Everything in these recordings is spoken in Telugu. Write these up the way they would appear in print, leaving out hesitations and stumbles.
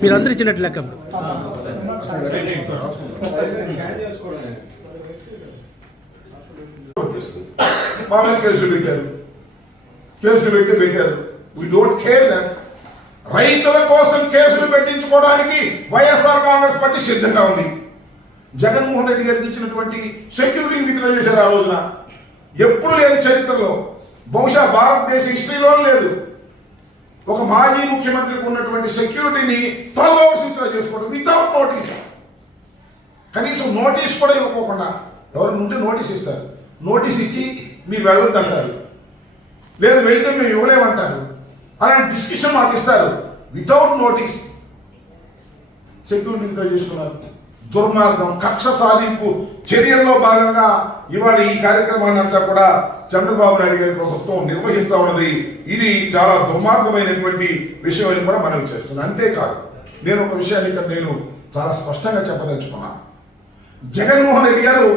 మీరందరూ ఇచ్చినట్లు లెక్క. మా మీద కేసులు పెట్టారు. We don't care that. రైతుల కోసం కేసులు పెట్టించుకోవడానికి వైఎస్ఆర్ కాంగ్రెస్ పార్టీ సిద్ధంగా ఉంది. జగన్మోహన్ రెడ్డి గారికి ఇచ్చినటువంటి సెక్యూరిటీని విత్డ్రా చేశారు. ఆ రోజున ఎప్పుడు లేదు చరిత్రలో, బహుశా భారతదేశ హిస్టరీలో లేదు. ఒక మాజీ ముఖ్యమంత్రికి ఉన్నటువంటి సెక్యూరిటీని 12 hours విత్డ్రా చేసుకోవడం వితౌట్ నోటీస్. కనీసం నోటీస్ కూడా ఇవ్వకోకుండా ఎవరైనా ఉంటే నోటీస్ ఇస్తారు. నోటీస్ ఇచ్చి మీరు వెళ్ళొద్దు అంటారు, లేదు వెళ్తే మేము ఇవ్వలేమంటారు. అలాంటి డిస్కషన్ మాకు ఇస్తారు. వితౌట్ నోటీస్ సెక్యూరిటీ విత్డ్రా చేసుకున్నారు. దుర్మార్గం, కక్ష సాధింపు చర్యల్లో భాగంగా ఇవాళ ఈ కార్యక్రమాన్ని అంతా కూడా చంద్రబాబు నాయుడు గారి ప్రభుత్వం నిర్వహిస్తూ ఉన్నది. ఇది చాలా దుర్మార్గమైనటువంటి విషయం అని కూడా మనవి చేస్తున్నాను. అంతేకాదు, నేను ఒక విషయాన్ని ఇక్కడ నేను చాలా స్పష్టంగా చెప్పదలుచుకున్నాను. జగన్మోహన్ రెడ్డి గారు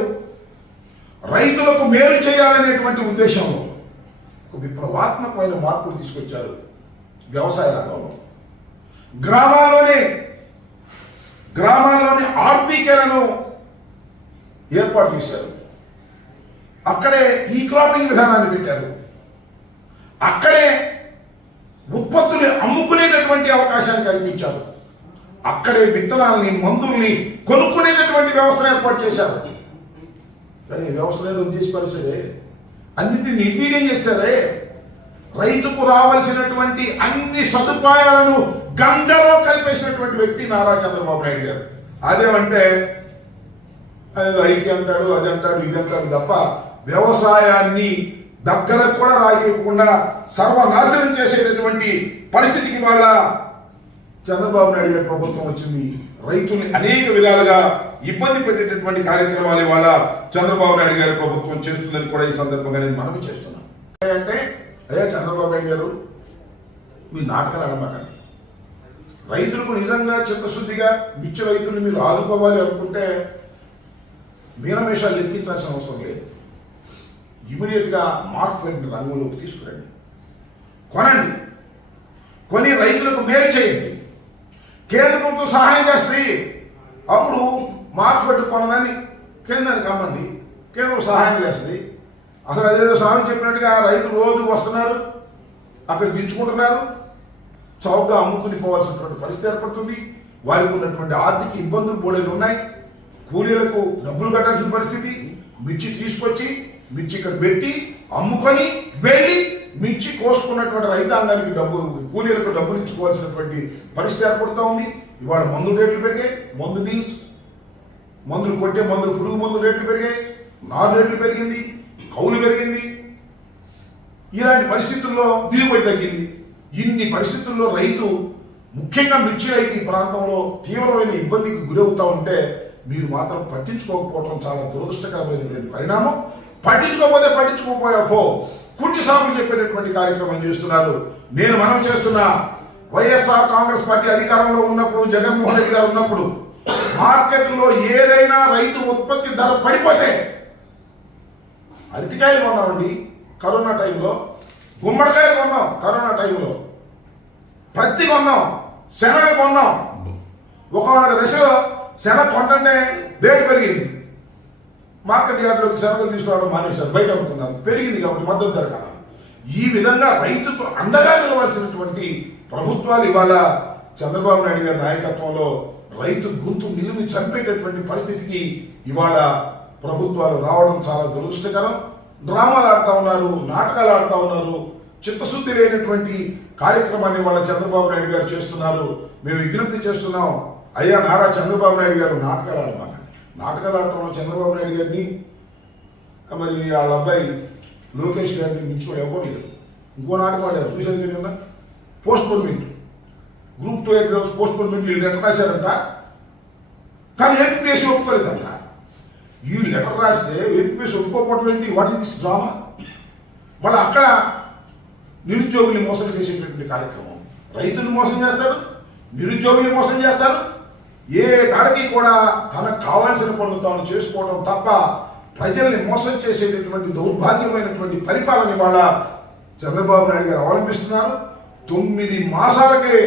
రైతులకు మేలు చేయాలనేటువంటి ఉద్దేశంలో ఒక విప్లవాత్మకమైన మార్పులు తీసుకొచ్చారు. వ్యవసాయ రంగంలో గ్రామాల్లోనే ఆర్పీకేలను ఏర్పాటు చేశారు. అక్కడే ఈ క్రాపింగ్ విధానాన్ని పెట్టారు. అక్కడే ఉత్పత్తులు అమ్ముకునేటటువంటి అవకాశాన్ని కల్పించారు. అక్కడే విత్తనాలని, మందుల్ని కొనుక్కునేటటువంటి వ్యవస్థను ఏర్పాటు చేశారు. కానీ వ్యవస్థలో రద్దు చేసి పరిస్థితే అన్నింటినీ నిర్వీర్యం చేశారే. రైతుకు రావాల్సినటువంటి అన్ని సదుపాయాలను గంగలో కలిపేసినటువంటి వ్యక్తి నారా చంద్రబాబు నాయుడు గారు. అదేమంటే ఐటీ అంటాడు, అది అంటాడు, ఇది అంటాడు తప్ప వ్యవసాయాన్ని దగ్గరకు కూడా రానివ్వకుండా సర్వనాశనం చేసేటటువంటి పరిస్థితికి వాళ్ళ చంద్రబాబు నాయుడు గారి ప్రభుత్వం వచ్చింది. రైతుల్ని అనేక విధాలుగా ఇబ్బంది పెట్టేటటువంటి కార్యక్రమాలు ఇవాళ చంద్రబాబు నాయుడు గారి ప్రభుత్వం చేస్తుందని కూడా ఈ సందర్భంగా నేను మనవి చేస్తున్నాను. అంటే అయ్యా చంద్రబాబు నాయుడు గారు, మీ నాటకాలు ఆడమాకండి. రైతులకు నిజంగా చిత్తశుద్ధిగా మిర్చి రైతుల్ని మీరు ఆదుకోవాలి అనుకుంటే మీనమేషాలు లెక్కించాల్సిన అవసరం లేదు. ఇమీడియట్గా మార్కెట్ రంగంలోకి తీసుకురండి, కొనండి, కొని రైతులకు మేలు చేయండి. కేంద్ర ప్రభుత్వం సహాయం చేస్తుంది. అప్పుడు మార్కెట్ కొనదని కేంద్రానికి అమ్మండి, కేంద్రం సహాయం చేస్తుంది. అసలు అదేదో సహాయం చెప్పినట్టుగా రైతులు రోజు వస్తున్నారు, అక్కడ దించుకుంటున్నారు, చౌకగా అమ్ముకుని పోవాల్సినటువంటి పరిస్థితి ఏర్పడుతుంది. వారికి ఉన్నటువంటి ఆర్థిక ఇబ్బందులు బోడేలు ఉన్నాయి. కూలీలకు డబ్బులు కట్టాల్సిన పరిస్థితి. మిర్చి తీసుకొచ్చి మిర్చి ఇక్కడ పెట్టి అమ్ముకొని వెళ్ళి మిర్చి కోసుకున్నటువంటి రైతాంగానికి కూలీలకు డబ్బులు ఇచ్చుకోవాల్సినటువంటి పరిస్థితి ఏర్పడుతూ ఉంది. ఇవాళ మందు రేట్లు పెరిగాయి, మందు బీన్స్, మందులు కొట్టే మందులు, పురుగు మందులు రేట్లు పెరిగాయి, నారు రేట్లు పెరిగింది, కౌలు పెరిగింది. ఇలాంటి పరిస్థితుల్లో దిగుబడి తగ్గింది. ఇన్ని పరిస్థితుల్లో రైతు, ముఖ్యంగా మిర్చి రైతు ఈ ప్రాంతంలో తీవ్రమైన ఇబ్బందికి గురవుతూ ఉంటే మీరు మాత్రం పట్టించుకోకపోవడం చాలా దురదృష్టకరమైనటువంటి పరిణామం. పట్టించుకోకపోతే కుట్టి సాగులు చెప్పేటటువంటి కార్యక్రమం చేస్తున్నారు. నేను మనం చేస్తున్నా, వైఎస్ఆర్ కాంగ్రెస్ పార్టీ అధికారంలో ఉన్నప్పుడు, జగన్మోహన్ రెడ్డి గారు ఉన్నప్పుడు మార్కెట్లో ఏదైనా రైతు ఉత్పత్తి ధర పడిపోతే అరటికాయలు కొన్నామండి కరోనా టైంలో, గుమ్మడికాయలు కొన్నాం కరోనా టైంలో, ప్రత్తి కొన్నాం, శనగ కొన్నాం. ఒకనొక దశలో శనగ కొంటనే రేటు పెరిగింది. మార్కెట్ యార్డ్లోకి శనగలు తీసుకురావడం మానేశారు, బయట అమ్ముతున్నారు. పెరిగింది కాబట్టి మద్దతు ధర కావాలి. ఈ విధంగా రైతుకు అండగా నిలవాల్సినటువంటి ప్రభుత్వాలు ఇవాళ చంద్రబాబు నాయుడు గారి నాయకత్వంలో రైతు గొంతు నిలుమి చంపేటటువంటి పరిస్థితికి ఇవాళ ప్రభుత్వాలు రావడం చాలా దురదృష్టకరం. డ్రామాలు ఆడుతూ ఉన్నారు, నాటకాలు ఆడుతూ ఉన్నారు. చిత్తశుద్ధి లేనటువంటి కార్యక్రమాన్ని వాళ్ళ చంద్రబాబు నాయుడు గారు చేస్తున్నారు. మేము విజ్ఞప్తి చేస్తున్నాం, అయ్యా నారా చంద్రబాబు నాయుడు గారు నాటకాలు ఆడమాకండి. నాటకాలు ఆడటంలో చంద్రబాబు నాయుడు గారిని, మరి వాళ్ళ అబ్బాయి లోకేష్ గారిని మించిపోయి ఎవరు లేరు. ఇంకో నాటకం ఆడారు చూశారు నిన్న, పోస్ట్పోన్మెంట్, గ్రూప్ 2 ఎగ్జామ్స్ పోస్ట్పోన్మెంట్. వీళ్ళు లెటర్ రాశారంట, కానీ ఏపీఎస్సీ ఒప్పుకోలేదంట. వీళ్ళు లెటర్ రాస్తే ఏపీఎస్సీ ఒప్పుకోకపోవడం ఏంటి? What is this drama? మళ్ళీ అక్కడ నిరుద్యోగుల్ని మోసం చేసేటటువంటి కార్యక్రమం. రైతులు మోసం చేస్తారు, నిరుద్యోగుల్ని మోసం చేస్తారు. ఏ కాడికి కూడా తనకు కావాల్సిన పనులు తాను చేసుకోవడం తప్ప ప్రజల్ని మోసం చేసేటటువంటి దౌర్భాగ్యమైనటువంటి పరిపాలన ఇవాళ చంద్రబాబు నాయుడు గారు అవలంబిస్తున్నారు. 9 మాసాలకే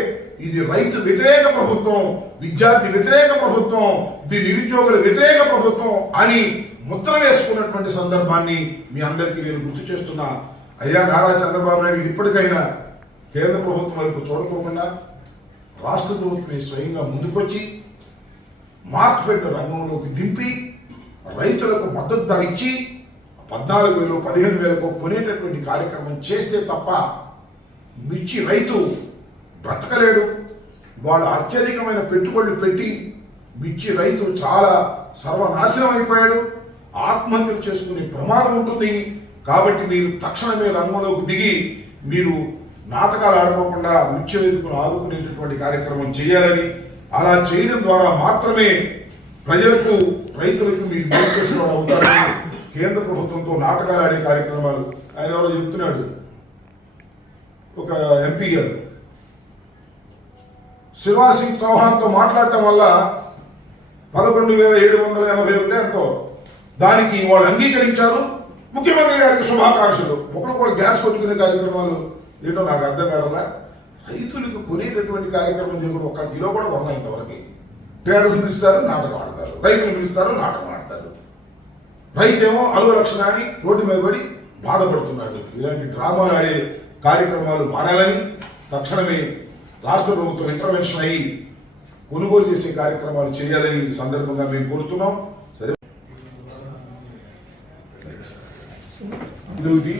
ఇది రైతు వ్యతిరేక ప్రభుత్వం, విద్యార్థి వ్యతిరేక ప్రభుత్వం, ఇది నిరుద్యోగుల వ్యతిరేక ప్రభుత్వం అని ముద్ర వేసుకున్నటువంటి సందర్భాన్ని మీ అందరికీ నేను గుర్తు చేస్తున్నా. అయ్యా నారా చంద్రబాబు నాయుడు ఇప్పటికైనా కేంద్ర ప్రభుత్వం వైపు చూడకోకుండా రాష్ట్ర ప్రభుత్వమే స్వయంగా ముందుకొచ్చి మార్కెట్ రంగంలోకి దింపి రైతులకు మద్దతు ధర ఇచ్చి 14,000 15,000 కొనేటటువంటి కార్యక్రమం చేస్తే తప్ప మిర్చి రైతు బ్రతకలేడు. వాళ్ళు అత్యధికమైన పెట్టుబడులు పెట్టి మిర్చి రైతు చాలా సర్వనాశనం అయిపోయాడు, ఆత్మహత్యలు చేసుకునే ప్రమాదం ఉంటుంది. కాబట్టి మీరు తక్షణమే రంగంలోకి దిగి మీరు నాటకాలు ఆడుకోకుండా మిర్చి రైతులను ఆదుకునేటటువంటి కార్యక్రమం చేయాలని, అలా చేయడం ద్వారా మాత్రమే ప్రజలకు రైతులకు మీరు మేలు చేసిన వాళ్ళు అవుతారని కేంద్ర ప్రభుత్వంతో నాటకాలు ఆడే కార్యక్రమాలు ఆయన ఎవరో చెప్తున్నాడు. ఒక ఎంపీ గారు శివరాజ్ సింగ్ చౌహాన్తో మాట్లాడటం వల్ల 11,781 ఎంతో దానికి వాళ్ళు అంగీకరించారు. ముఖ్యమంత్రి గారికి శుభాకాంక్షలు. ఒకరు కూడా గ్యాస్ కొట్టుకునే కార్యక్రమాలు ఏంటో నాకు అర్థం కావట్లా. రైతులకు కొనేటటువంటి కార్యక్రమం చేయకుండా 1 కిలో కూడా కొన్నా ఇంతవరకు. ట్రేడర్స్ పిలుస్తారు, నాటకం ఆడతారు, రైతులు పిలుస్తారు, నాటకం ఆడతారు. రైతేమో అల్లు లక్షణ అని రోడ్డు మీద పడి బాధపడుతున్నాడు. ఇలాంటి డ్రామా ఆడే కార్యక్రమాలు మారాలని తక్షణమే రాష్ట్ర ప్రభుత్వం ఇంటర్వెన్షన్ అయ్యి కొనుగోలు చేసే కార్యక్రమాలు చేయాలని ఈ సందర్భంగా మేము కోరుతున్నాం. సరే ఇది